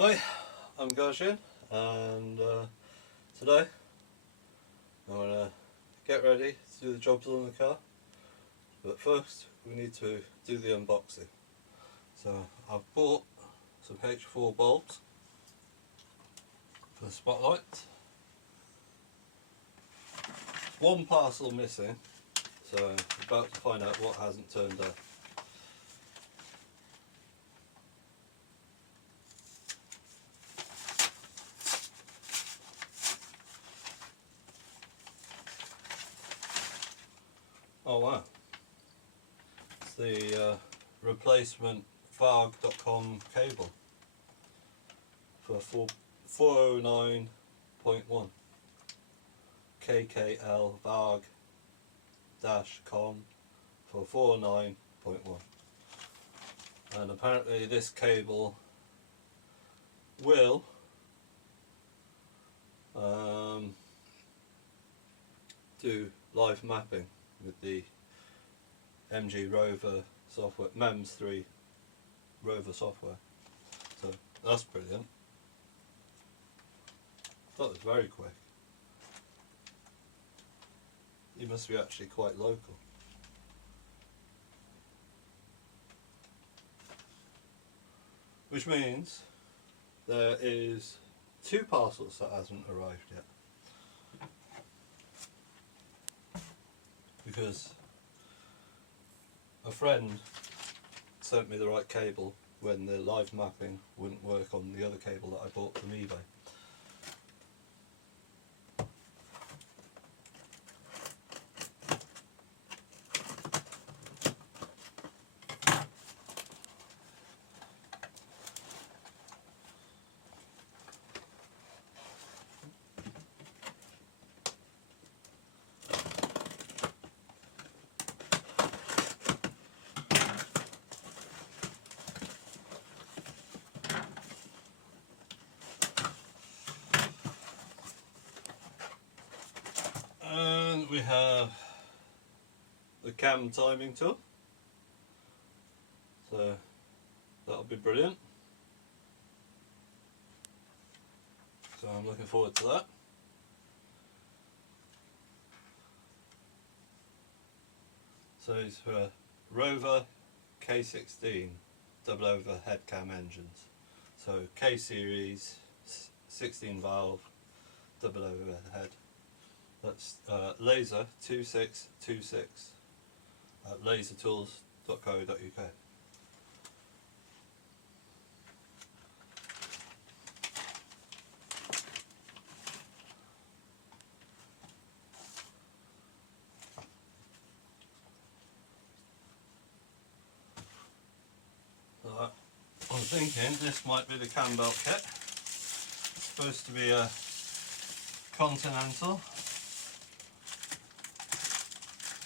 Hi, I'm Garshin, and today I'm going to get ready to do the jobs on the car, but first we need to do the unboxing. So I've bought some H4 bulbs for the spotlight. One parcel missing, so I'm about to find out what hasn't turned up. Oh wow, it's the replacement Varg.com cable for 409.1 KKL Varg-com for 409.1, and apparently this cable will do live mapping with the MG Rover software, MEMS 3 Rover software. So that's brilliant. That was very quick. You must be actually quite local. Which means there is 2 parcels that hasn't arrived yet. Because a friend sent me the right cable when the live mapping wouldn't work on the other cable that I bought from eBay. And we have the cam timing tool, so that'll be brilliant. So I'm looking forward to that. So it's for Rover K16 double overhead cam engines. So K series 16 valve double overhead. That's laser 2626 at lasertools.co.uk. I'm thinking this might be the Cambelt kit. It's supposed to be a Continental,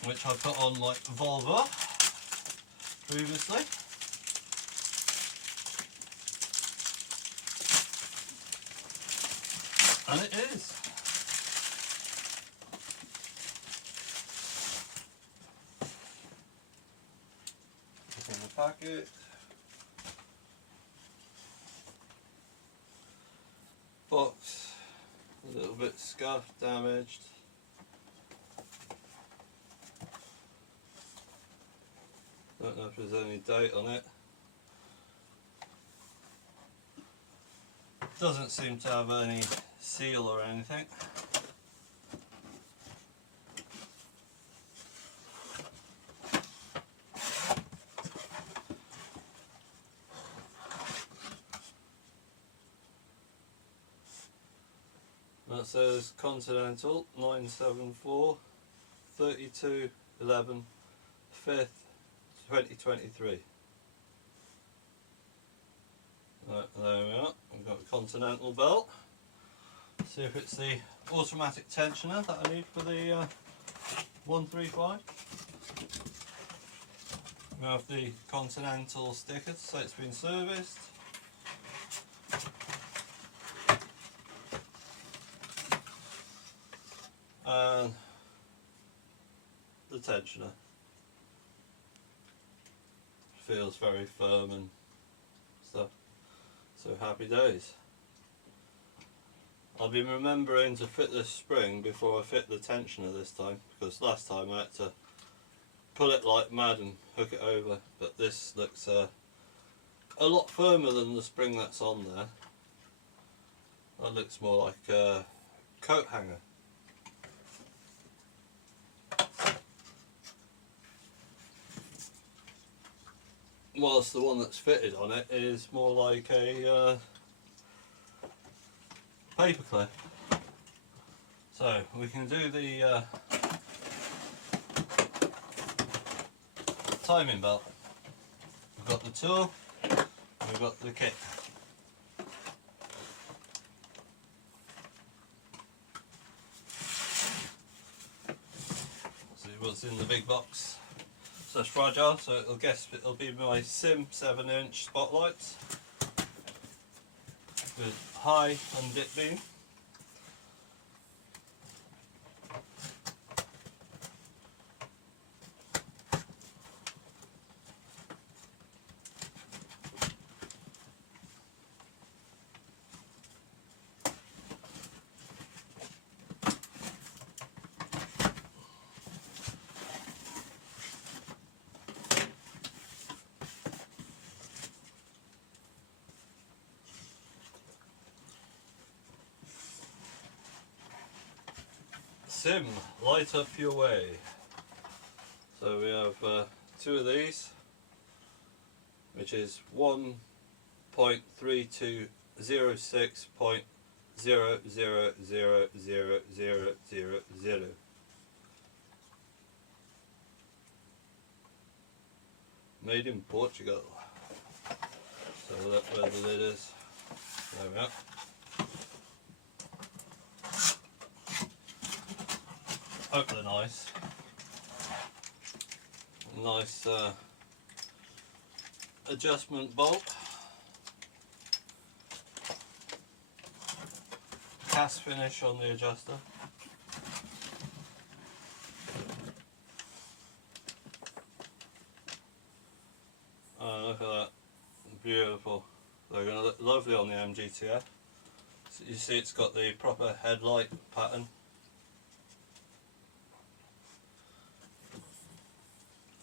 which I put on like Volvo previously. And it is. In the packet. Box, a little bit scuffed, damaged. Don't know if there's any date on it. Doesn't seem to have any seal or anything. That says Continental 974 32 11 5th 2023. Right, there we are. We've got the Continental belt. See if it's the automatic tensioner that I need for the 135. We have the Continental sticker to say it's been serviced. And the tensioner. Feels very firm and stuff. So happy days. I've been remembering to fit this spring before I fit the tensioner this time, because last time I had to pull it like mad and hook it over, but this looks a lot firmer than the spring that's on there. That looks more like a coat hanger. Whilst the one that's fitted on it is more like a paper clip. So we can do the timing belt. We've got the tool, we've got the kit. See what's in the big box. So it's fragile, so it'll be my Sim 7-inch spotlights with high and dip beam. Sim, light up your way. So we have two of these, which is 1.3206.000000. Made in Portugal. So look where the lid is. There we are. Hope they're nice. Nice adjustment bolt. Cast finish on the adjuster. Oh, look at that. Beautiful. They're going to look lovely on the MGTF. So you see it's got the proper headlight pattern.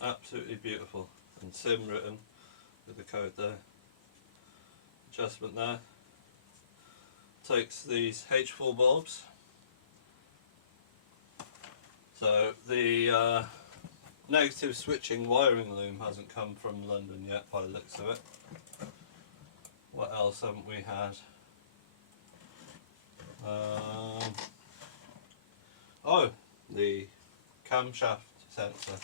Absolutely beautiful, and Sim written with the code there. Adjustment there. Takes these H4 bulbs. So the negative switching wiring loom hasn't come from London yet by the looks of it. What else haven't we had? Oh, the camshaft sensor.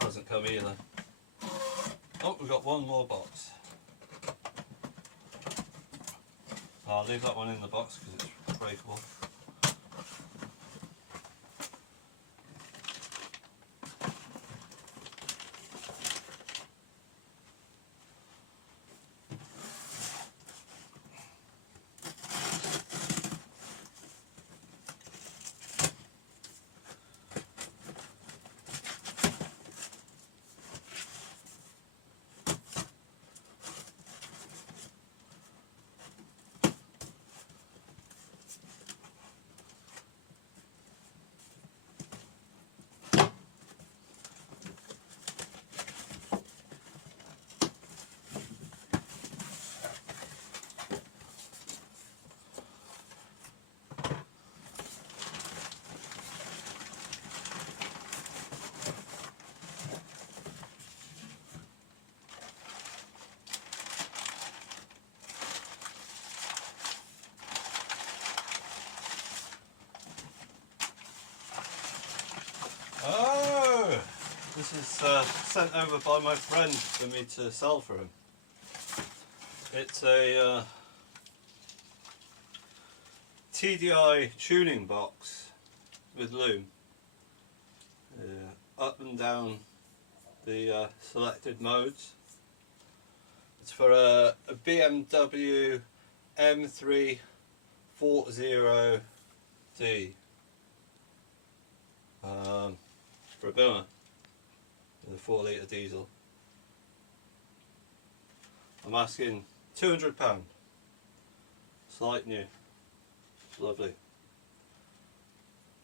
Hasn't come either. Oh, we've got one more box. I'll leave that one in the box because it's breakable. Oh, this is sent over by my friend for me to sell for him. It's a TDI tuning box with loom. Up and down the selected modes. It's for a BMW M340D. For a Bimmer with a 4 litre diesel. I'm asking £200. It's like new. It's lovely.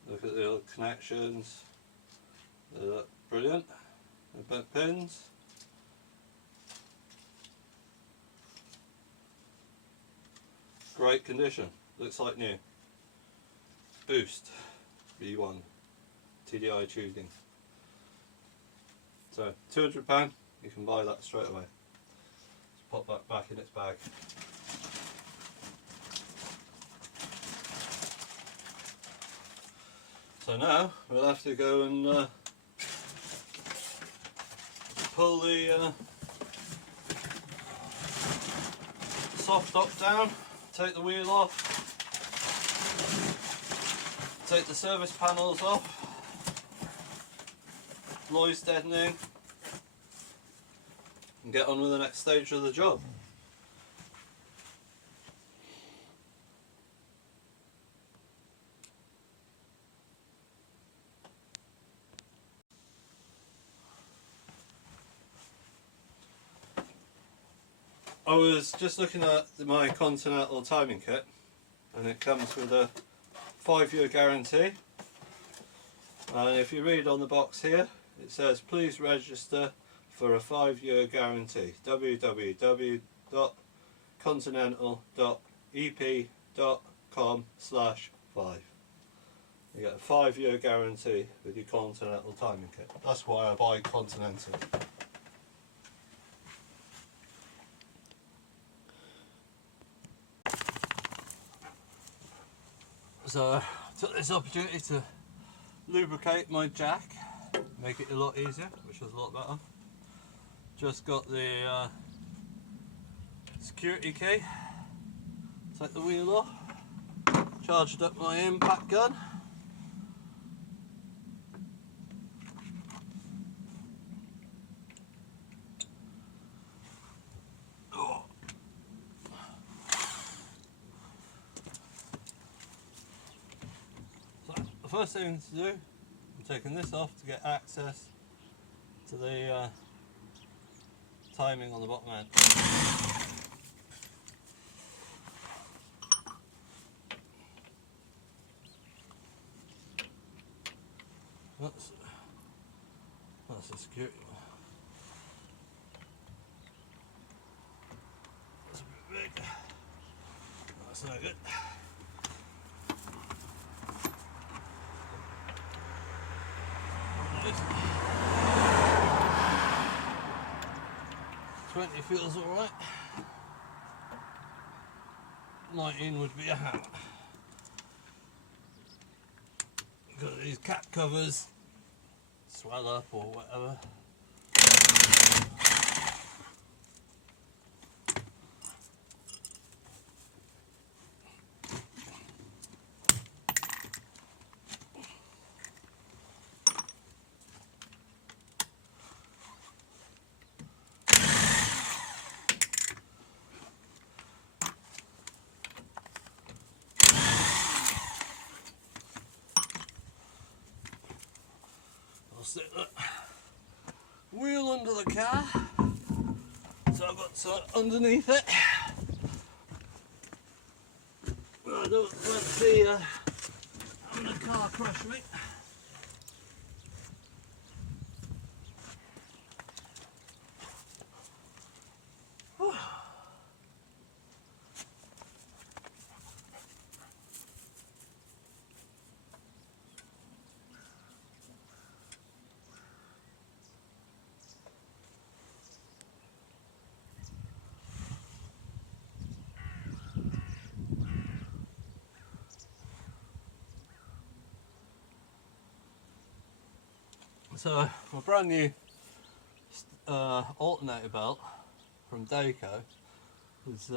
Look at the little connections. They look brilliant. The bent pins. Great condition. Looks like new. Boost V1 TDI tubing. So £200. You can buy that straight away. Let's pop that back in its bag. So now we'll have to go and pull the soft top down, take the wheel off, take the service panels off, noise deadening, and get on with the next stage of the job. I was just looking at my Continental timing kit, and it comes with a 5-year guarantee, and if you read on the box here it says please register for a 5-year guarantee. www.continental.ep.com/5. You get a 5-year guarantee with your Continental timing kit. That's why I buy Continental. So I took this opportunity to lubricate my jack, make it a lot easier, which was a lot better. Just got the security key, take the wheel off, charged up my impact gun. First thing to do, I'm taking this off to get access to the timing on the bottom end. That's the security one. That's a bit big. That's no good. 20 feels alright. 19 would be a hammer. Got these cap covers, swell up or whatever. Stick the wheel under the car, so I've got underneath it. I don't fancy having a car crush me. So my brand new alternator belt from Daco has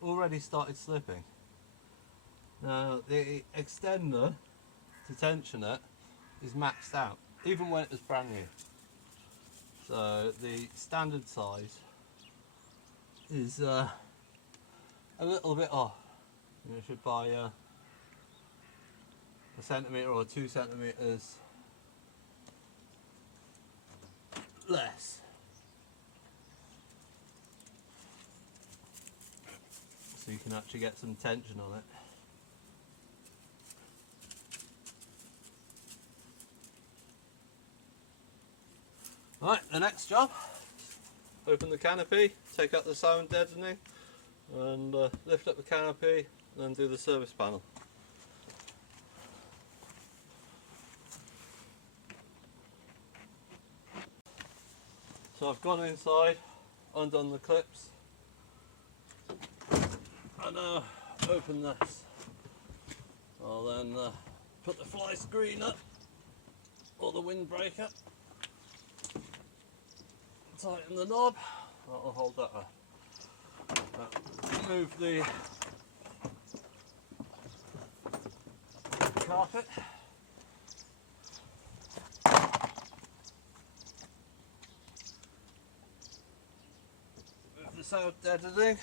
already started slipping. Now the extender to tension it is maxed out, even when it was brand new. So the standard size is a little bit off. You should buy a centimetre or 2 centimetres less. so you can actually get some tension on it. Right, the next job, open the canopy, take out the sound deadening and lift up the canopy and then do the service panel. So I've gone inside, undone the clips and open this. I'll then put the fly screen up or the windbreaker. Tighten the knob, that'll hold that up. Move the carpet. Move the sound deadening.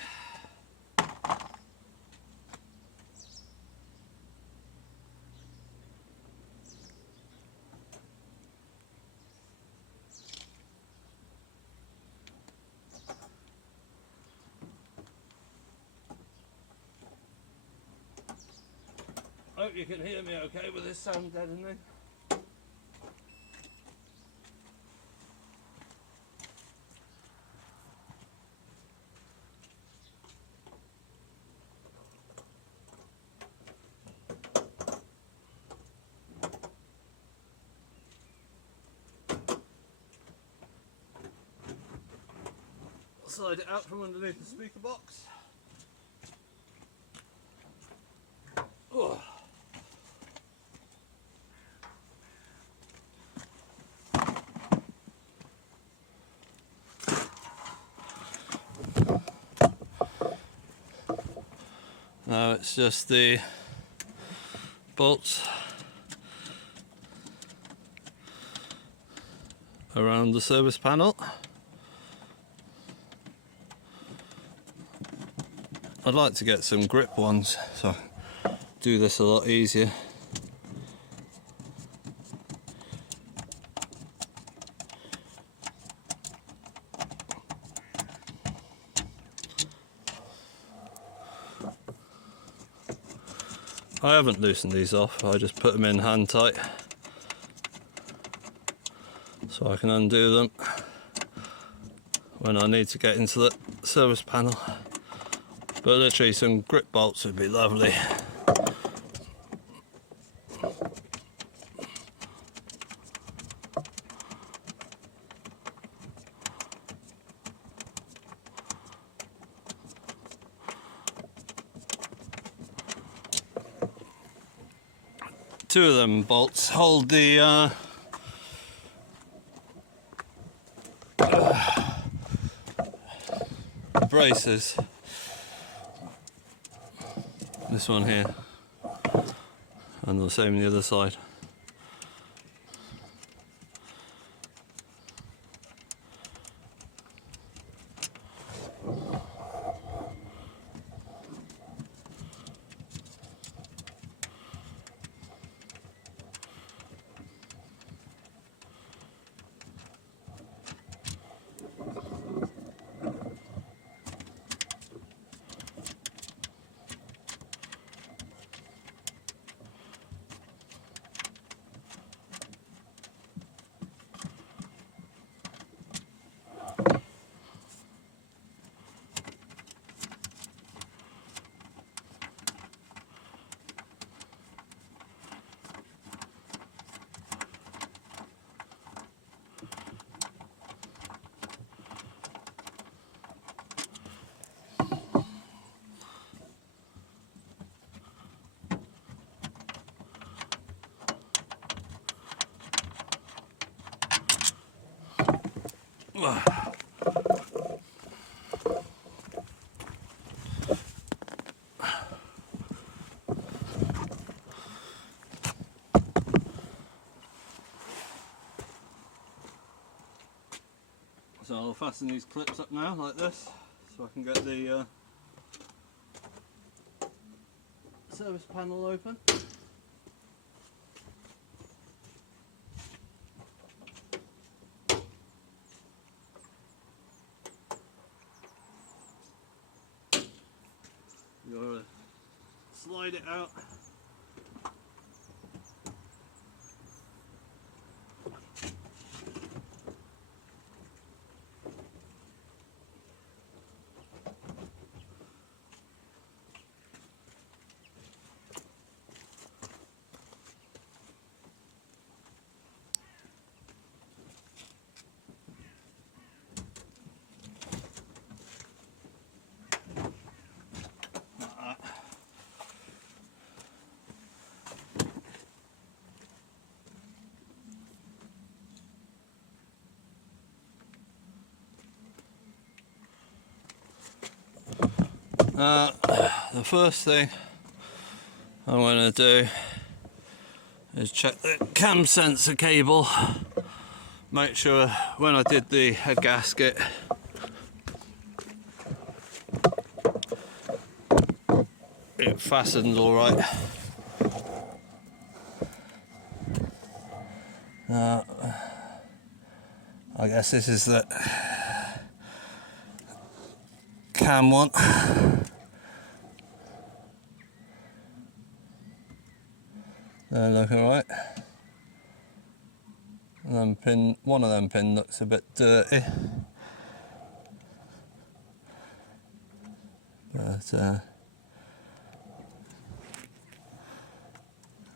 Hope you can hear me okay with this sound deadening. Slide it out from underneath the speaker box. Oh. Now it's just the bolts around the service panel. I'd like to get some grip ones, so I do this a lot easier. I haven't loosened these off, I just put them in hand tight so I can undo them when I need to get into the service panel. But literally some grip bolts would be lovely. Two of them bolts hold the braces. This one here, and the same on the other side. So I'll fasten these clips up now like this so I can get the service panel open. slide it out. The first thing I'm going to do is check the cam sensor cable, make sure when I did the head gasket it fastened alright. I guess this is the cam one. They look alright. One of them pin looks a bit dirty. But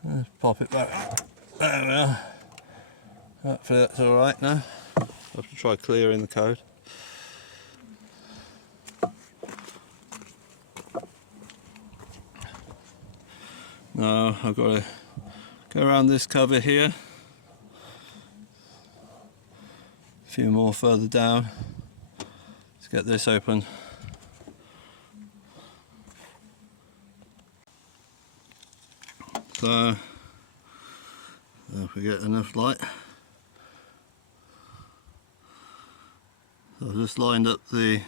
let's pop it back. There we are. Hopefully that's alright now. I'll have to try clearing the code. Now I've got to go around this cover here, a few more further down. Let's get this open. So if we get enough light, so I've just lined up the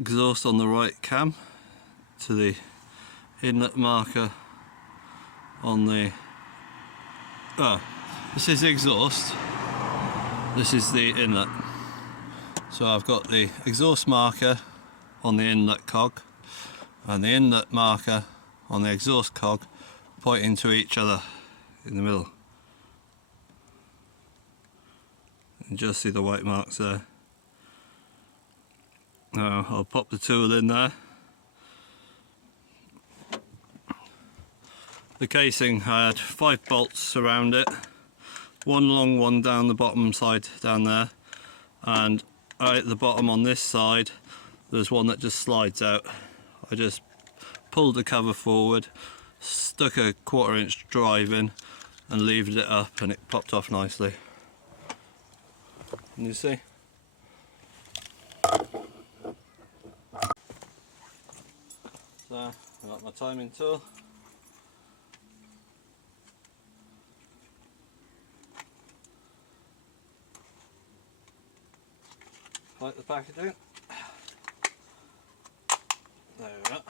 exhaust on the right cam to the inlet marker on the, this is exhaust, this is the inlet. So I've got the exhaust marker on the inlet cog and the inlet marker on the exhaust cog pointing to each other in the middle. You can just see the white marks there. Now I'll pop the tool in there. The casing had 5 bolts around it, one long one down the bottom side down there, and at the bottom on this side there's one that just slides out. I just pulled the cover forward, stuck a 1/4 inch drive in and levered it up, and it popped off nicely. Can you see? So I've got my timing tool. Like the packaging. There we are.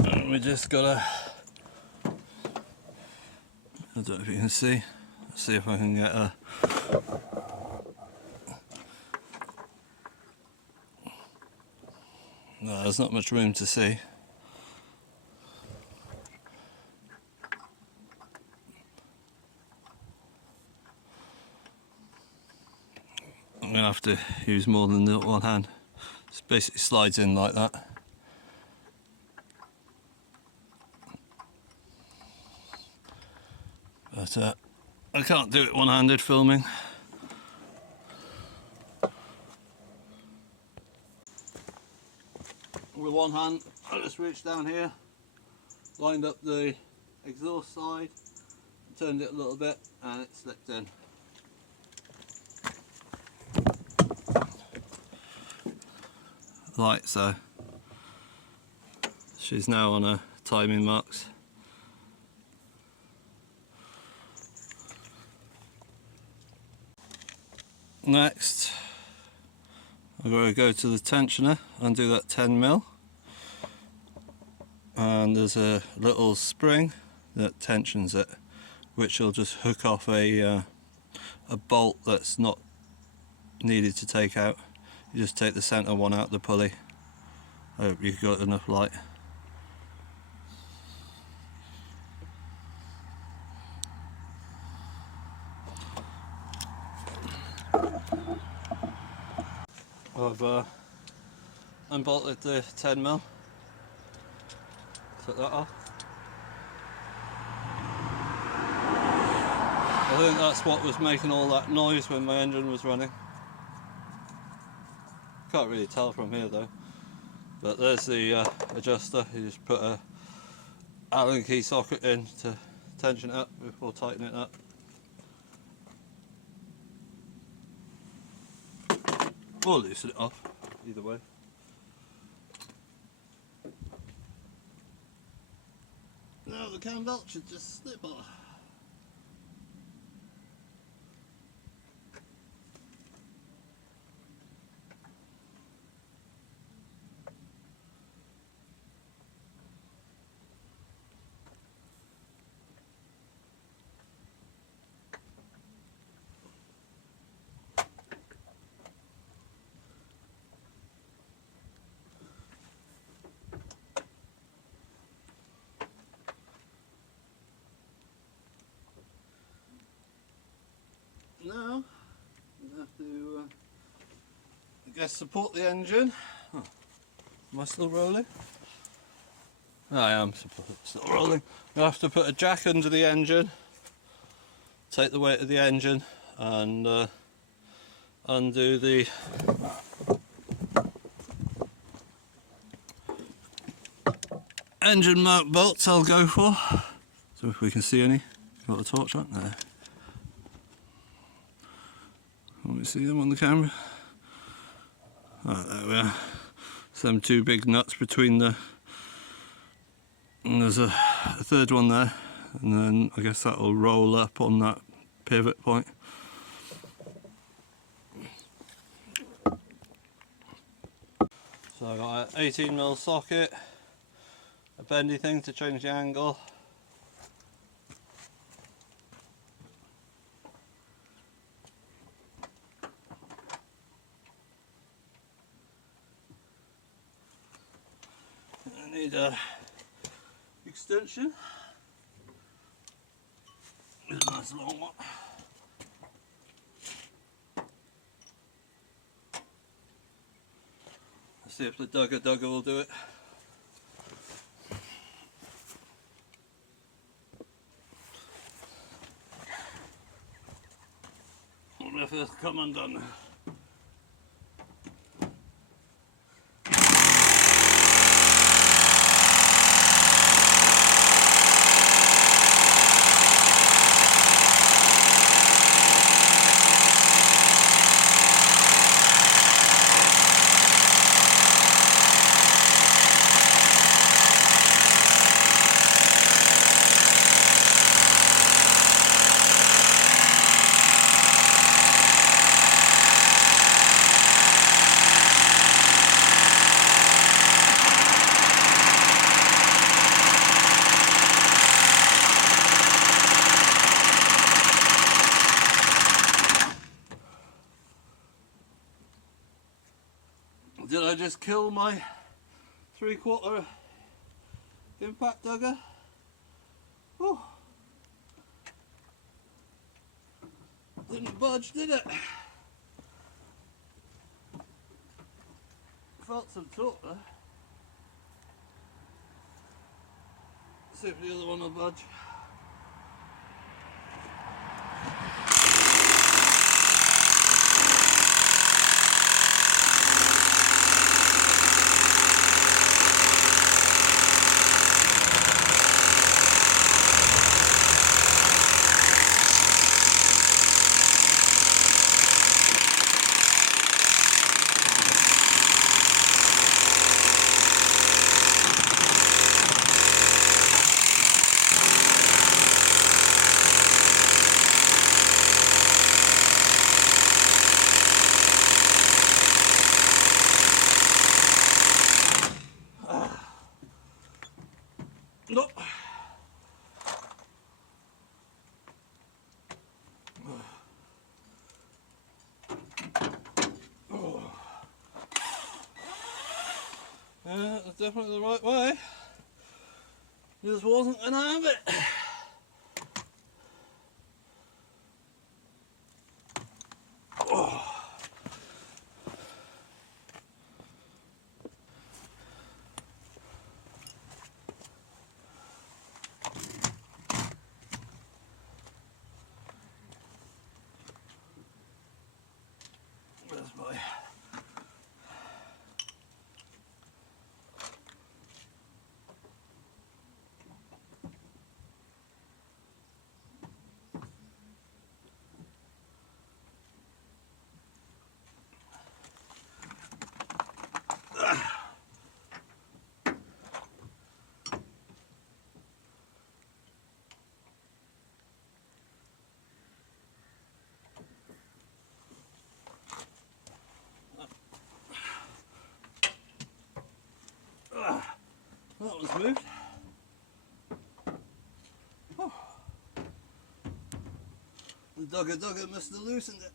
And we just gotta, I don't know if you can see, let's see if I can get a, no, there's not much room to see. I'm going to have to use more than the one hand. It basically slides in like that. But I can't do it one-handed filming. With one hand, I just reached down here, lined up the exhaust side, turned it a little bit, and it slipped in. Like so. She's now on her timing marks. Next, I've got to go to the tensioner, undo that 10mm, and there's a little spring that tensions it, which will just hook off a bolt that's not needed to take out. You just take the centre one out the pulley. I hope you've got enough light. I've unbolted the 10mm. Took that off. I think that's what was making all that noise when my engine was running. Can't really tell from here though. But there's the adjuster. You just put a Allen key socket in to tension it up before tightening it up. Or loosen it off, either way. Now the cam belt should just slip off. Now I have to, I guess, support the engine. Oh, am I still rolling? I am still rolling. You have to put a jack under the engine, take the weight of the engine, and undo the engine mount bolts I'll go for. So if we can see any, got the torch on there. Can we see them on the camera? Oh, there we are. Some two big nuts between the, and there's a third one there, and then I guess that will roll up on that pivot point. So I've got an 18mm socket, a bendy thing to change the angle. I need a extension. It's a nice long one. Let's see if the dugger will do it. I wonder if it's come undone. Did I just kill my 3/4 impact dugger? Whew. Didn't budge, did it? Felt some torque there. See if the other one will budge. Nope. definitely the right way. Just wasn't going to have it. Oh. Where's my... That was moved. Oh. The dugger must have loosened it.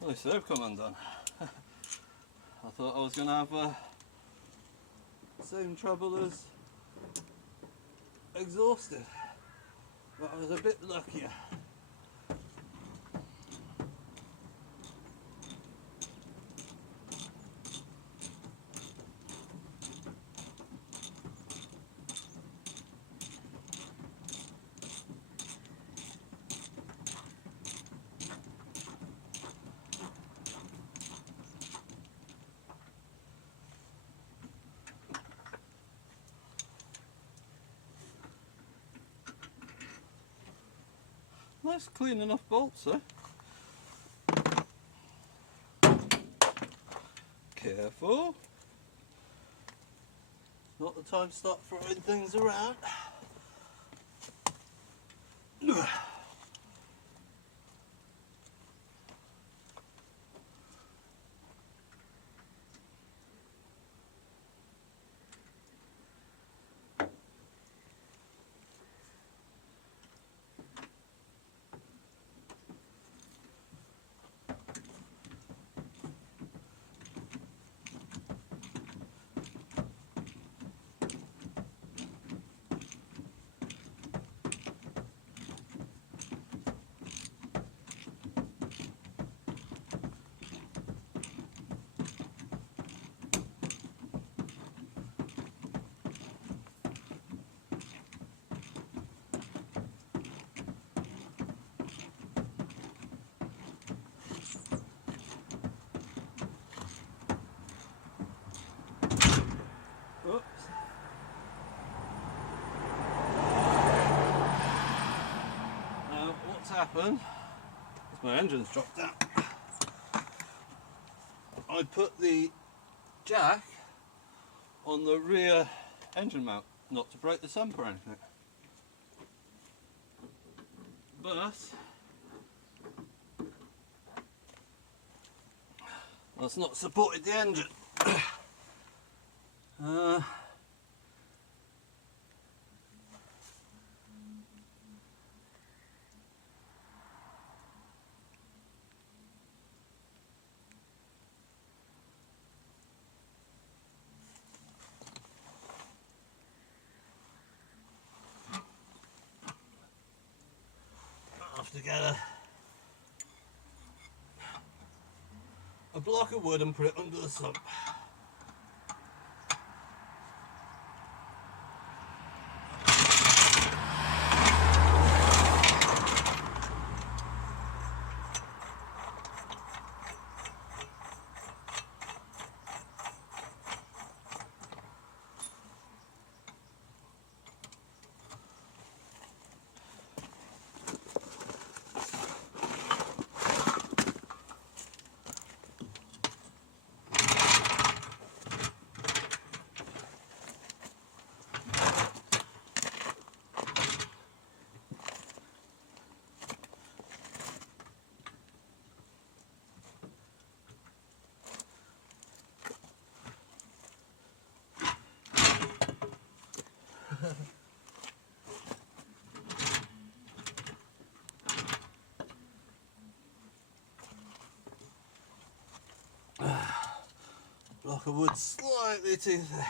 Well, at least they've come undone. I thought I was going to have the same trouble as exhausted, but I was a bit luckier. Nice clean enough bolts, eh? Careful. Not the time to start throwing things around. Oops. Now what's happened is my engine's dropped out. I put the jack on the rear engine mount, not to break the sump or anything. But that's not supported the engine. I have to get a block of wood and put it under the sump. block of wood slightly too thick.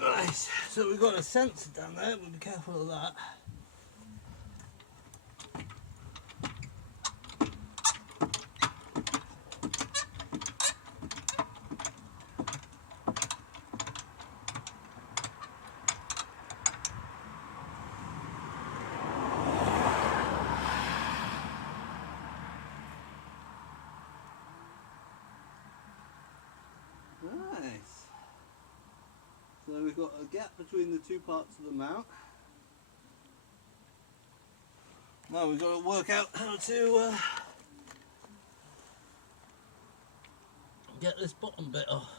Right, so we've got a sensor down there, we'll be careful of that. Nice. So we've got a gap between the two parts of the mount. Now we've got to work out how to get this bottom bit off.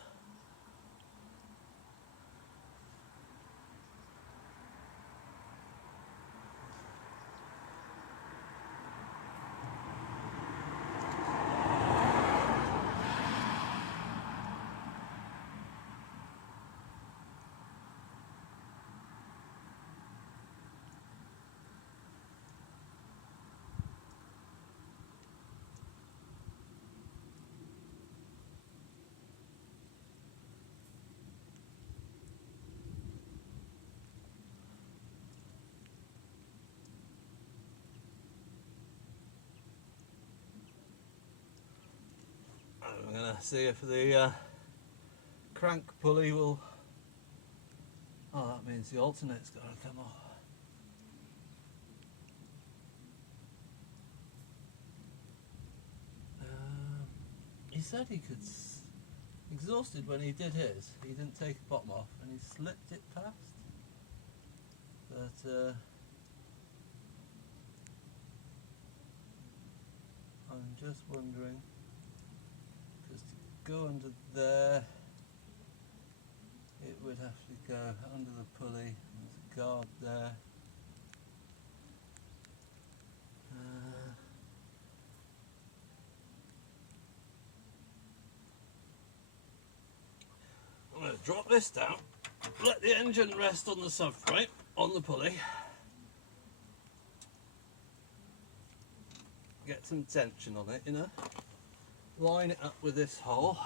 I'm going to see if the crank pulley will... Oh, that means the alternate's got to come off. He said he could... Exhausted when he did his, he didn't take the bottom off and he slipped it past. But I'm just wondering, because to go under there, it would have to go under the pulley. There's a guard there. I'm going to drop this down, let the engine rest on the subframe, on the pulley. Get some tension on it, you know. Line it up with this hole.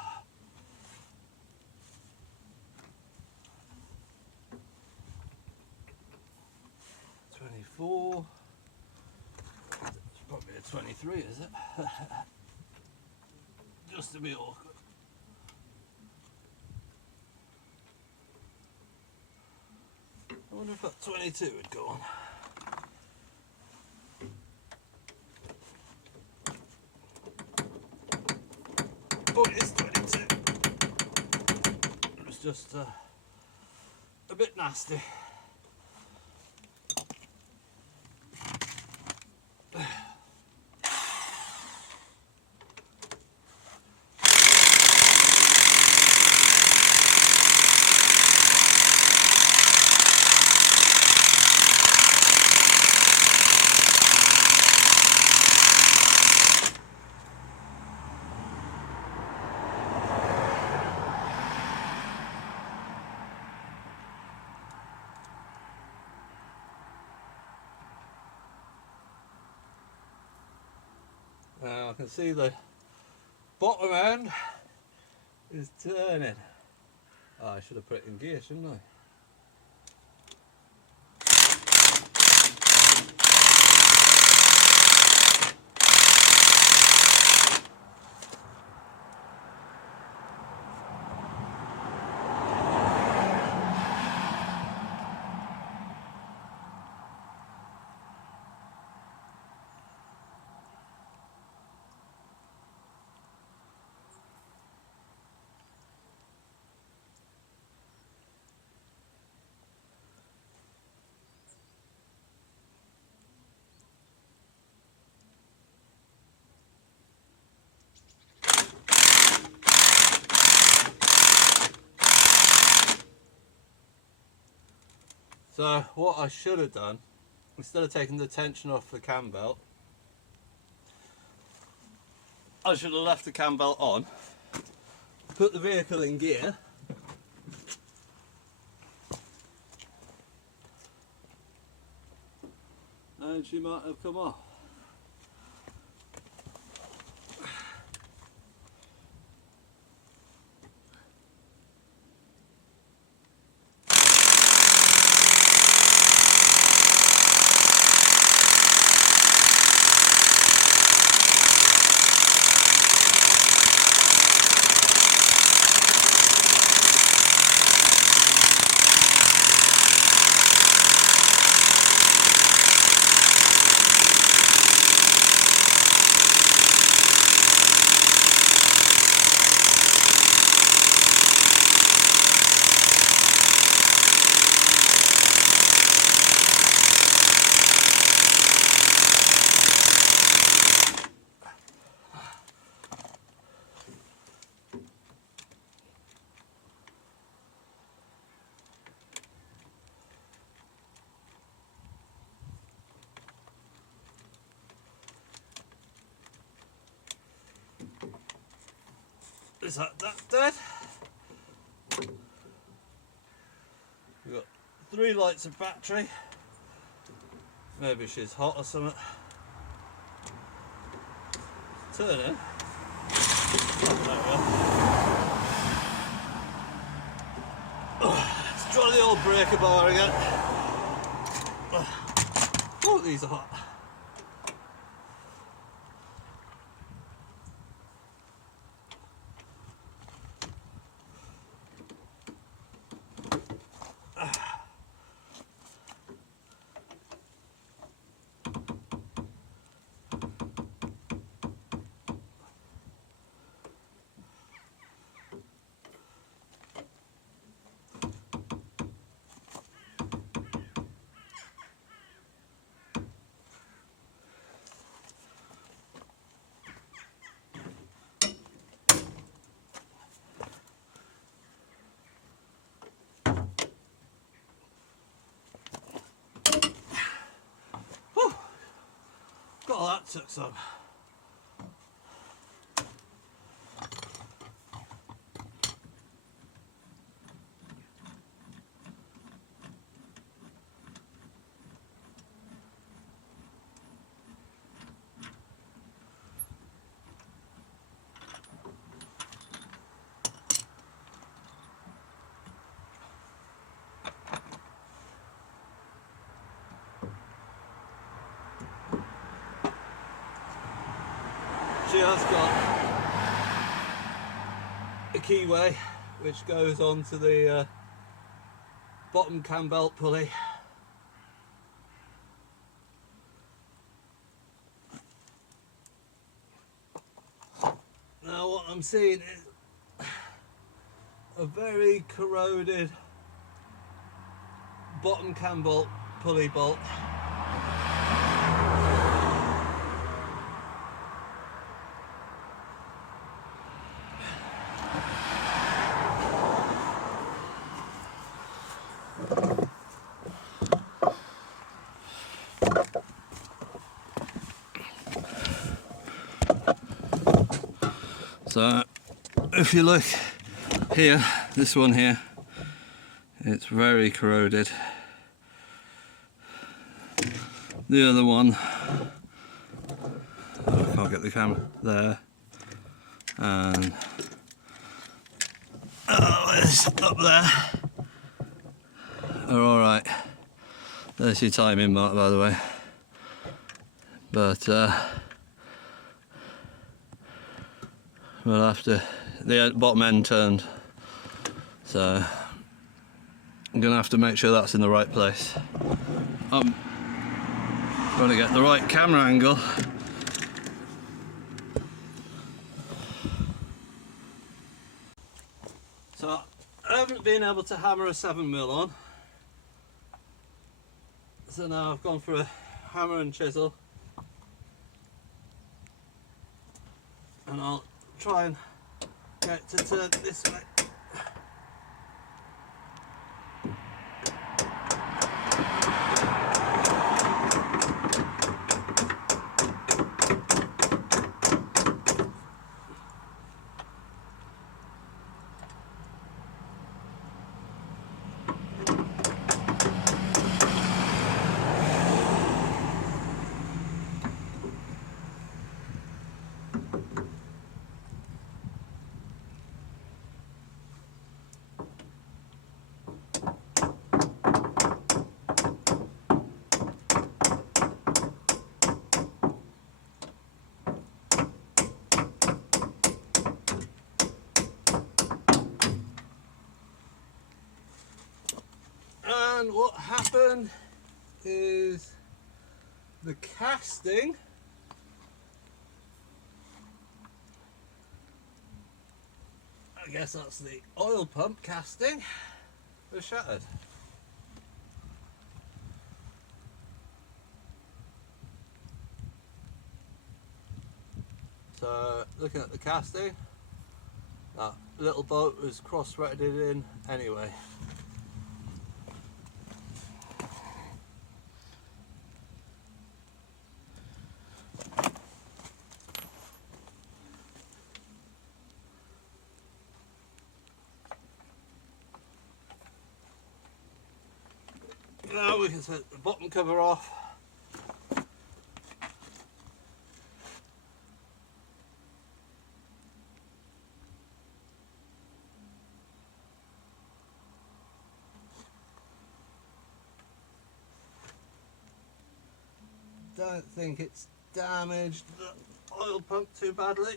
.24. It's probably a 23, is it? Just to be awkward. I wonder if that 22 would go on. Oh, it is 22. It was just a bit nasty. Now I can see the bottom end is turning. Oh, I should have put it in gear, shouldn't I? So what I should have done, instead of taking the tension off the cam belt, I should have left the cam belt on put the vehicle in gear, and she might have come off. Is that dead? We've got 3 lights of battery. Maybe she's hot or something. Turn in. Oh, let's try the old breaker bar again. Oh, these are hot. God, that took some. She has got a keyway which goes on to the bottom Cambelt pulley. Now what I'm seeing is a very corroded bottom Cambelt pulley bolt. So if you look here, this one here, it's very corroded. The other one, I can't get the camera there, and it's up there, are alright. There's your timing mark, by the way, but we'll have to, the bottom end turned, so I'm going to have to make sure that's in the right place. I'm trying to get the right camera angle. So I haven't been able to hammer a 7mm on, so now I've gone for a hammer and chisel, and I'll try and get it to turn this way. And what happened is the casting I guess that's the oil pump casting was shattered. So looking at the casting, that little bolt was cross-threaded in anyway. Now we can set the bottom cover off. Don't think it's damaged the oil pump too badly.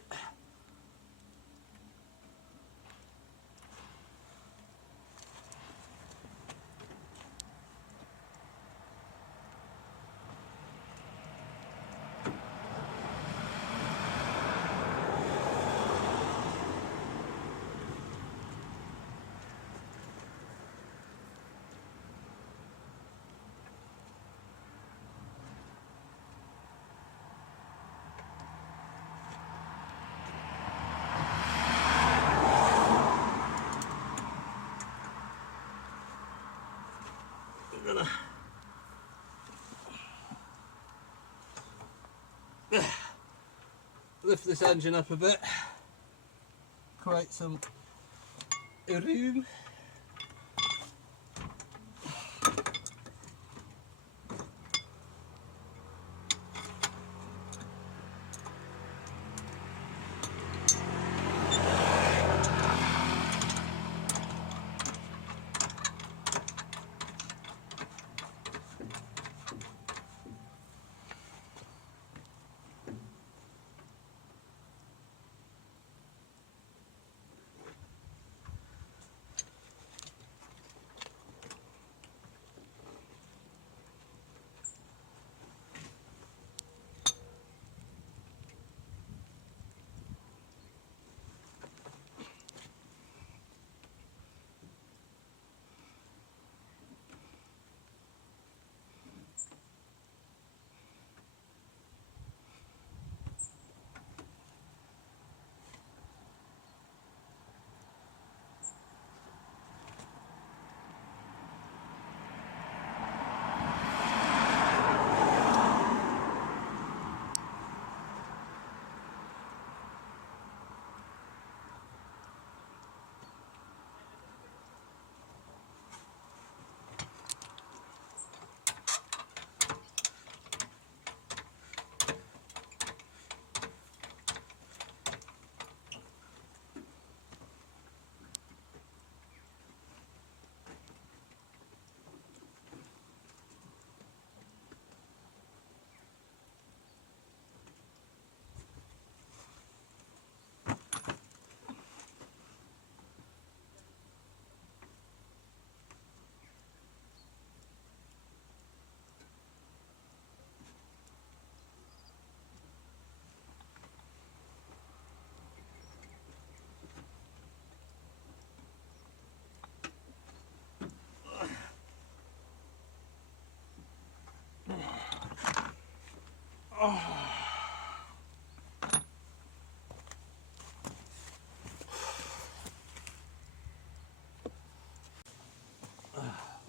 Gonna lift this engine up a bit, create some room.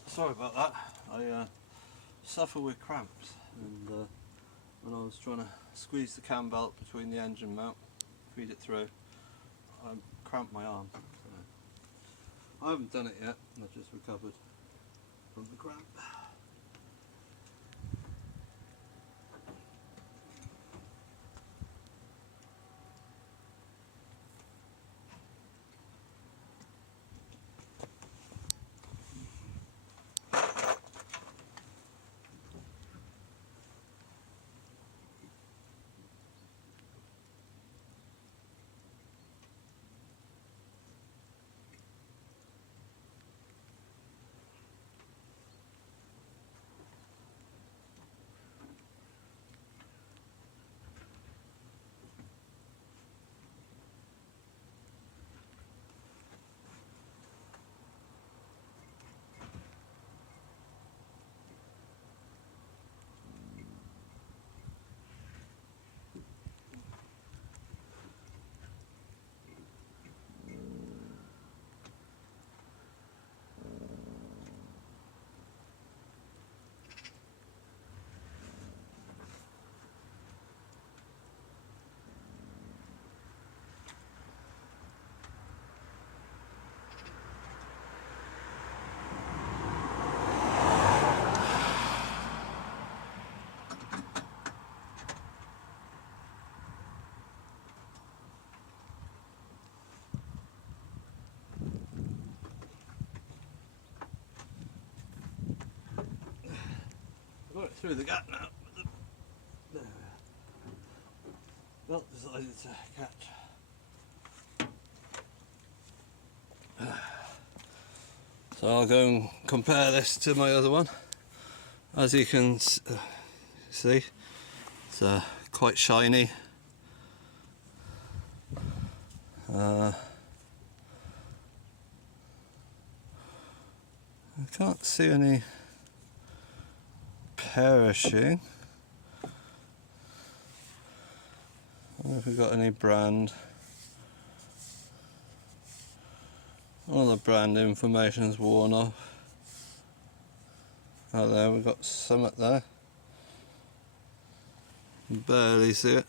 Sorry about that. I suffer with cramps, and when I was trying to squeeze the cam belt between the engine mount, feed it through, I cramped my arm. So I haven't done it yet, I've just recovered from the cramp. through the gap now. There. Belt decided to catch. So I'll go and compare this to my other one. As you can see, it's quite shiny. I can't see any perishing. I don't know if we've got any brand. All the brand information's worn off. Oh, there, we've got some up there. Barely see it.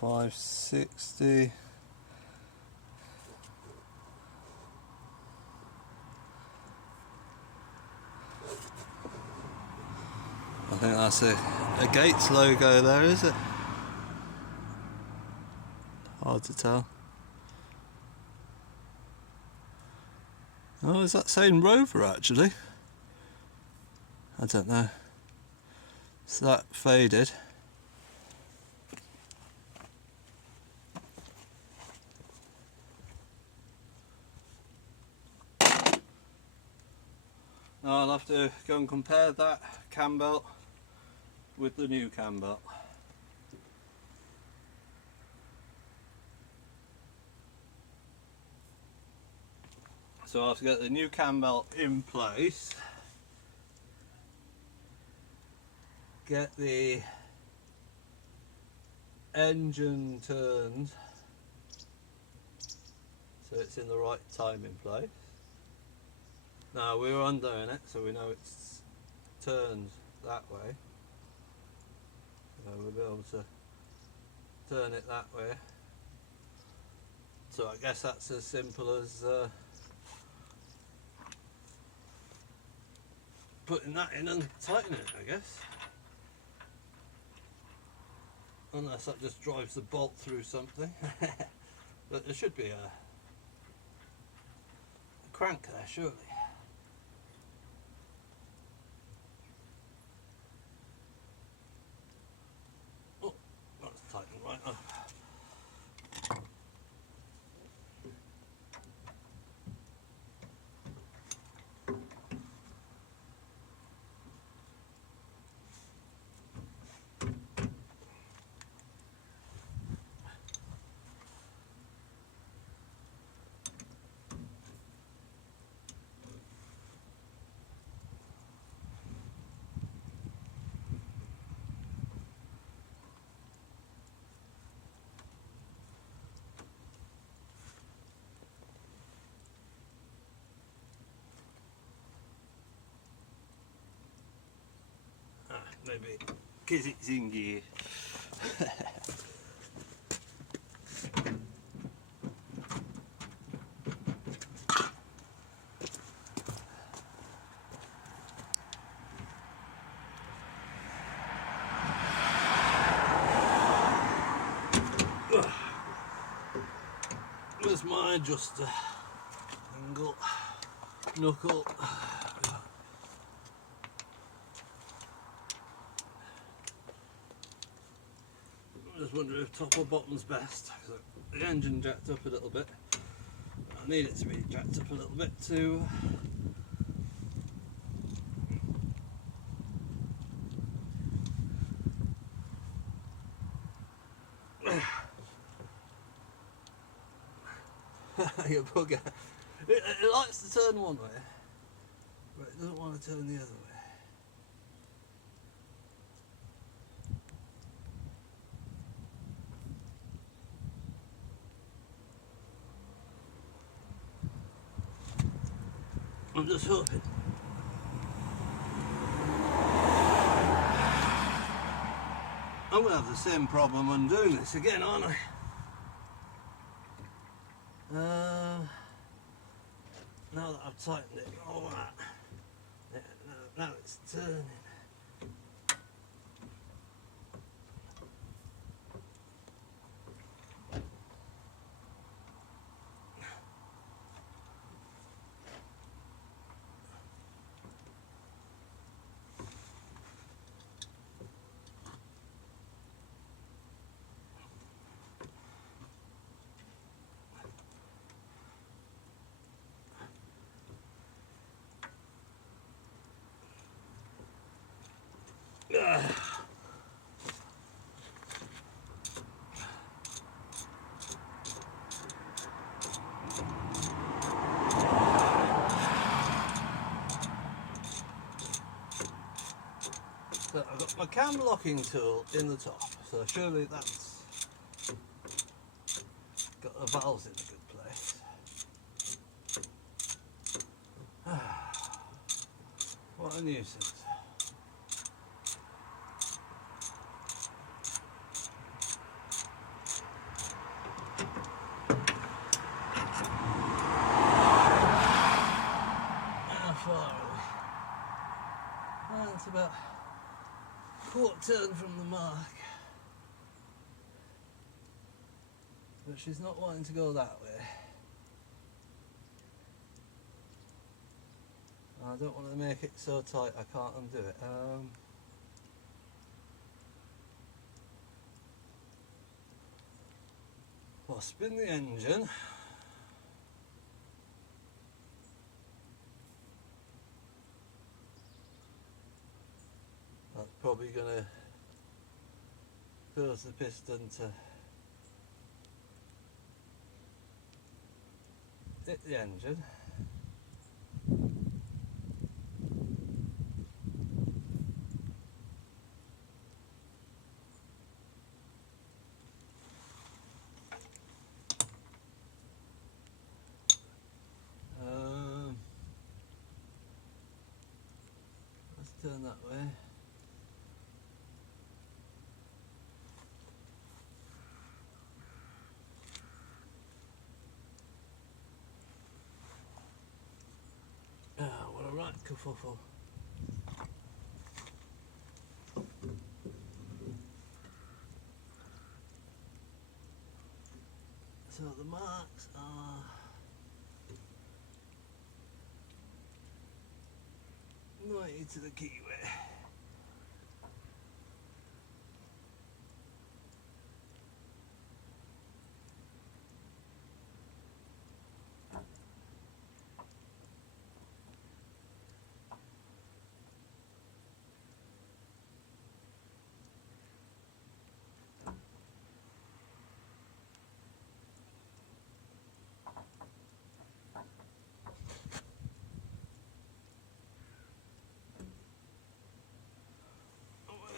$5.60. I think that's a Gates logo there, is it? Hard to tell. Oh, is that saying Rover actually? I don't know. It's that faded. Now I'll have to go and compare that Cambelt with the new Cambelt. So I'll have to get the new Cambelt in place, get the engine turned so it's in the right timing place. Now we're undoing it, so we know it's turned that way. So we'll be able to turn it that way. So I guess that's as simple as putting that in and tightening it, I guess. Unless that just drives the bolt through something. But there should be a crank there, surely. Oh, that's tightened right up. Maybe because it's in gear. Where's my adjuster? Angle, knuckle. I just wonder if top or bottom's best, because the engine jacked up a little bit. I need it to be jacked up a little bit too. You bugger. It likes to turn one way, but it doesn't want to turn the other way. I'm just hoping. I'm going to have the same problem undoing this again, aren't I? now that I've tightened it, all that, yeah, now it's turning. So I've got my cam locking tool in the top, so surely that's got the valves in a good place. What a nuisance. How far are we? Well, it's about a quarter turn from the mark. But she's not wanting to go that way. I don't want to make it so tight I can't undo it. I'll spin the engine. That's probably going to cause the piston to hit the engine. Let's turn that way. What a right kerfuffle. So the marks are 90 to the keyway.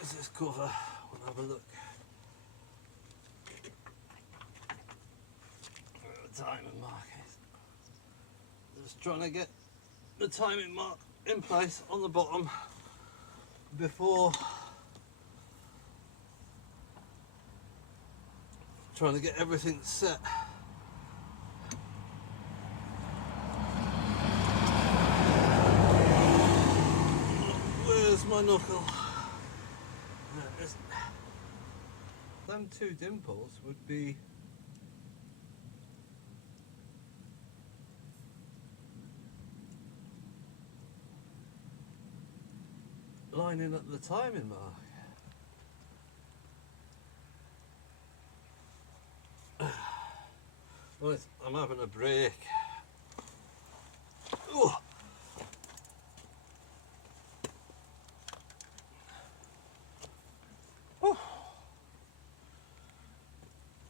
Where's this cover? We'll have a look. Where the timing mark is. Just trying to get the timing mark in place on the bottom before trying to get everything set. Where's my knuckle? Them two dimples would be lining up the timing mark. Right, I'm having a break. Ooh.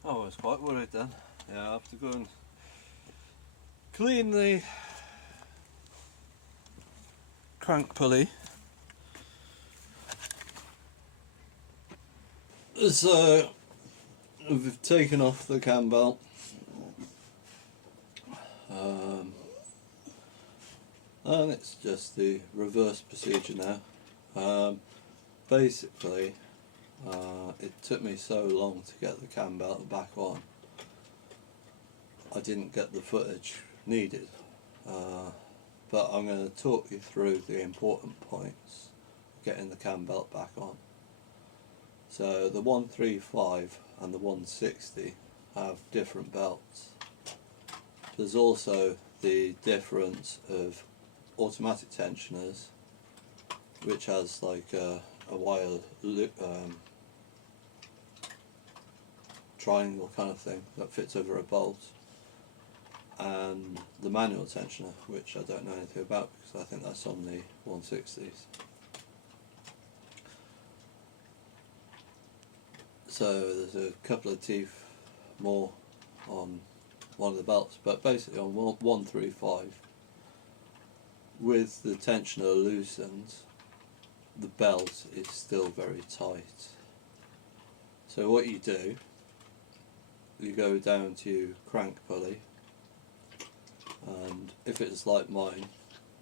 I was quite worried then. Yeah, I have to go and clean the crank pulley. So we've taken off the cam belt. And it's just the reverse procedure now. Basically, it took me so long to get the cam belt back on. I didn't get the footage needed. but I'm going to talk you through the important points of getting the cam belt back on. So the 135 and the 160 have different belts. There's also the difference of automatic tensioners, which has like a wire triangle kind of thing that fits over a bolt, and the manual tensioner, which I don't know anything about because I think that's on the 160s. So there's a couple of teeth more on one of the belts, but basically on 135, with the tensioner loosened, the belt is still very tight. So what you do, you go down to crank pulley, and if it's like mine,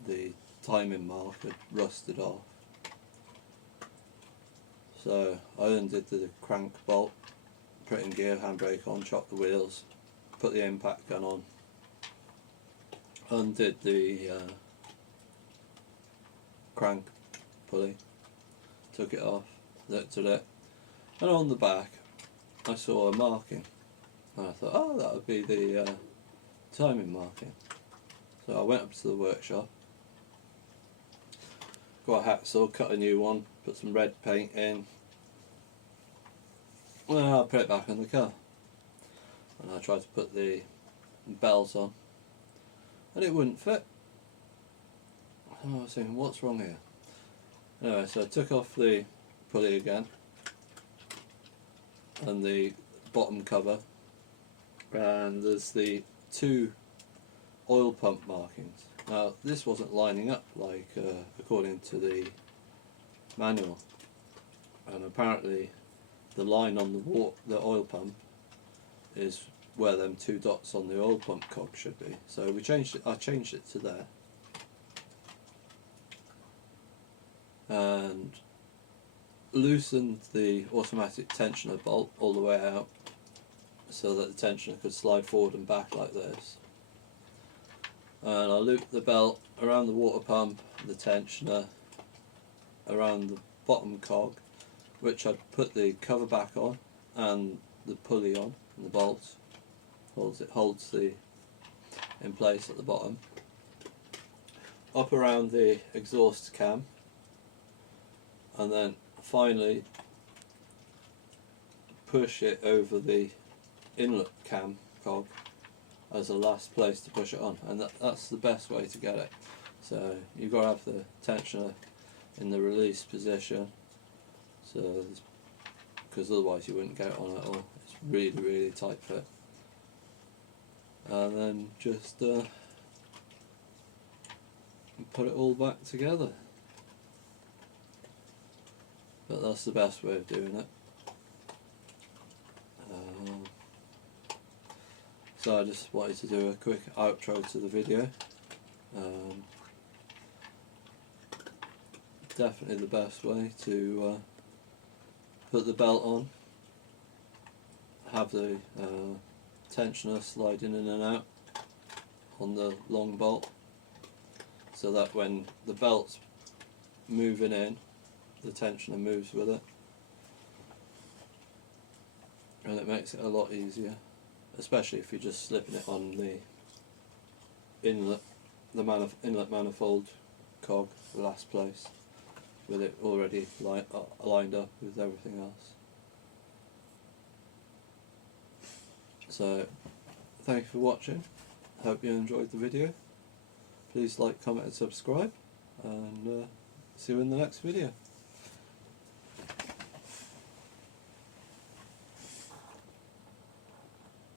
the timing mark had rusted off. So I undid the crank bolt, put in gear, handbrake on, chopped the wheels, put the impact gun on, undid the crank pulley, took it off, looked at it, and on the back I saw a marking, and I thought, oh, that would be the timing marking. So I went up to the workshop, got a hacksaw, cut a new one, put some red paint in, well, I put it back on the car, and I tried to put the belt on, and it wouldn't fit. And I was thinking, what's wrong here? Anyway, so I took off the pulley again, and the bottom cover, and there's the two oil pump markings. Now this wasn't lining up like according to the manual, and apparently the line on the oil pump is where them two dots on the oil pump cog should be. So we changed it. I changed it to there, and loosened the automatic tensioner bolt all the way out so that the tensioner could slide forward and back like this. And I looped the belt around the water pump, the tensioner, around the bottom cog, which I'd put the cover back on and the pulley on, and the bolt holds the in place at the bottom. Up around the exhaust cam, and then finally push it over the inlet cam cog as a last place to push it on, and that's the best way to get it. So you've got to have the tensioner in the release position, so because otherwise you wouldn't get it on at all. It's really tight fit, and then just put it all back together. But that's the best way of doing it. So I just wanted to do a quick outro to the video. Definitely the best way to put the belt on, have the tensioner sliding in and out on the long bolt, so that when the belt's moving in, the tensioner moves with it, and it makes it a lot easier, especially if you're just slipping it on the inlet manifold cog, the last place, with it already lined up with everything else. So thank you for watching, hope you enjoyed the video. Please like, comment and subscribe, and see you in the next video.